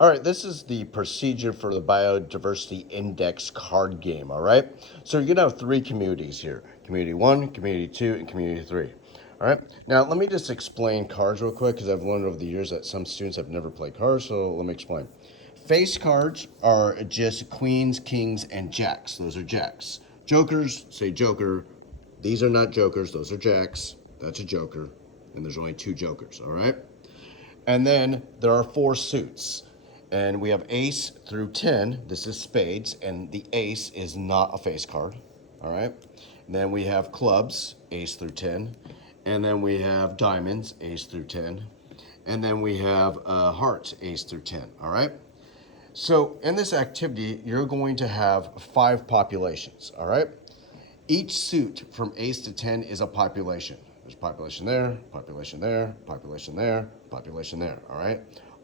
All right, this is the procedure for the Biodiversity Index card game, all right? So you're gonna have three communities here. Community 1, Community 2, and Community 3. All right, now let me just explain cards real quick because I've learned over the years that some students have never played cards, so let me explain. Face cards are just queens, kings, and jacks. Those are jacks. Jokers, say joker. These are not jokers, those are jacks. That's a joker, and there's only two jokers, all right? And then there are four suits. And we have ace through 10. This is spades, and the ace is not a face card. All right. And then we have clubs, ace through 10. And then we have diamonds, ace through 10. And then we have hearts, ace through 10. All right. So in this activity, you're going to have 5 populations. All right. Each suit from ace to 10 is a population. There's population there, population there, population there, population there. All right.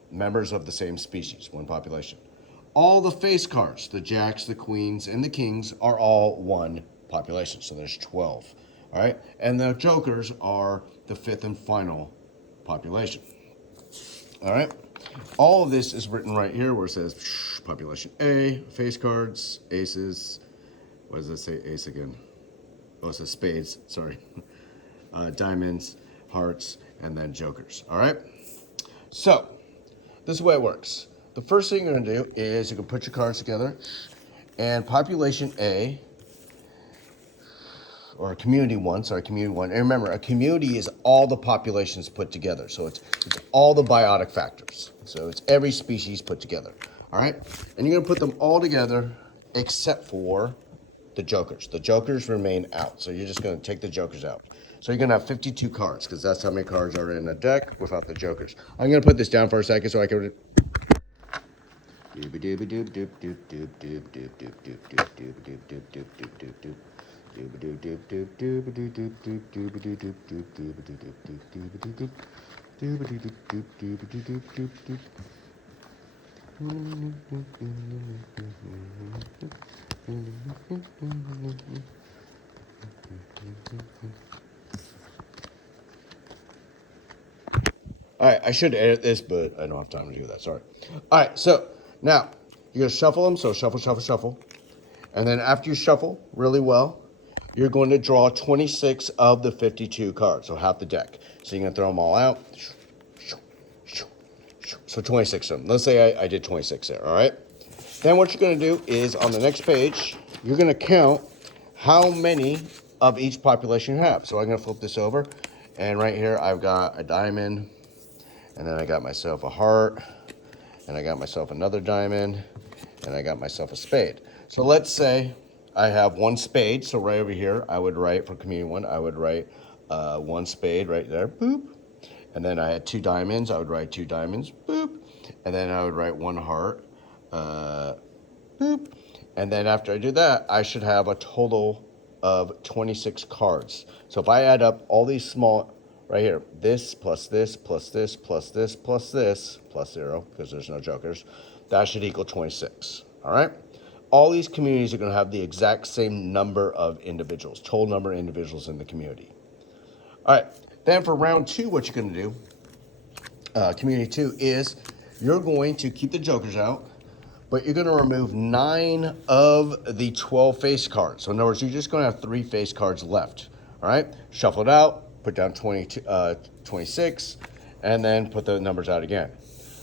Members of the same species, one population. All the face cards, the jacks, the queens, and the kings, are all one population. So there's 12. All right. And the jokers are the fifth and final population. All right. All of this is written right here where it says population A, face cards, aces. What does it say? Ace again. Oh, it says spades. Sorry. Diamonds, hearts, and then jokers. All right. So this is the way it works. The first thing you're going to do is you can put your cards together, and population A, or community 1, community 1. And remember, a community is all the populations put together. So it's all the biotic factors. So it's every species put together. All right? And you're going to put them all together except for the jokers. The jokers remain out. So you're just going to take the jokers out. So you're going to have 52 cards because that's how many cards are in a deck without the jokers. I'm going to put this down for a second so I can... All right, I should edit this, but I don't have time to do that. Sorry. All right, so now you're going to shuffle them. So shuffle, shuffle, shuffle. And then after you shuffle really well, you're going to draw 26 of the 52 cards, so half the deck. So you're going to throw them all out. So 26 of them. Let's say I did 26 there, all right? Then what you're going to do is on the next page, you're going to count how many of each population you have. So I'm going to flip this over. And right here, I've got a diamond. And then I got myself a heart. And I got myself another diamond. And I got myself a spade. So let's say I have one spade. So right over here, I would write for community 1, I would write one spade right there. Boop. And then I had 2 diamonds. I would write 2 diamonds. Boop. And then I would write 1 heart. Boop. And then after I do that, I should have a total of 26 cards. So if I add up all these small, right here, this plus this plus this plus this plus this plus 0, because there's no jokers, that should equal 26. All right? All these communities are going to have the exact same number of individuals, total number of individuals in the community. All right. Then for round 2, what you're going to do, community 2, is you're going to keep the jokers out, but you're going to remove 9 of the 12 face cards. So in other words, you're just going to have 3 face cards left. All right? Shuffle it out, put down 26, and then put the numbers out again.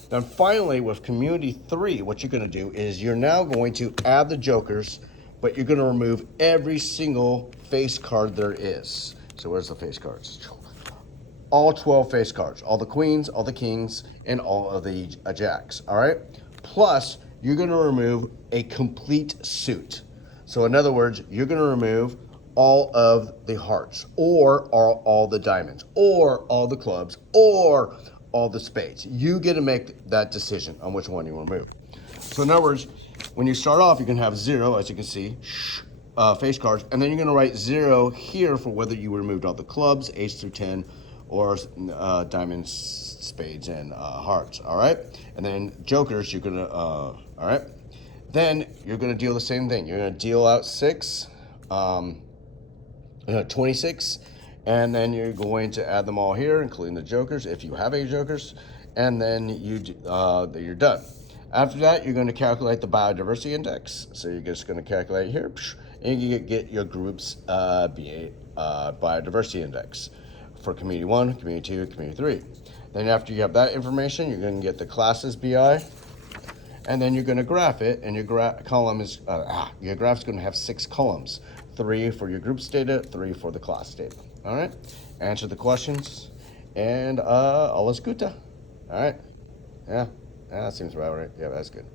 Then finally, with community 3, what you're going to do is you're now going to add the jokers, but you're going to remove every single face card there is. So where's the face cards? All 12 face cards, all the queens, all the kings, and all of the jacks, all right? Plus, you're gonna remove a complete suit. So in other words, you're gonna remove all of the hearts, or all the diamonds, or all the clubs, or all the spades. You get to make that decision on which one you want to move. So in other words, when you start off, you can have 0, as you can see, face cards, and then you're gonna write 0 here for whether you removed all the clubs, ace through 10, or diamonds, spades, and hearts, all right? And then jokers, you're gonna, all right? Then you're gonna deal the same thing. You're gonna deal out 26, and then you're going to add them all here, including the jokers, if you have any jokers, and then you're done. After that, you're going to calculate the biodiversity index. So you're just going to calculate here, and you get your group's biodiversity index for community 1, community 2, community 3. Then after you have that information, you're going to get the class's BI, and then you're going to graph it, and your column is your graph's going to have 6 columns: 3 for your group's data, 3 for the class data. All right, answer the questions, and alles Gute. All right, yeah, that seems about right. Yeah, that's good.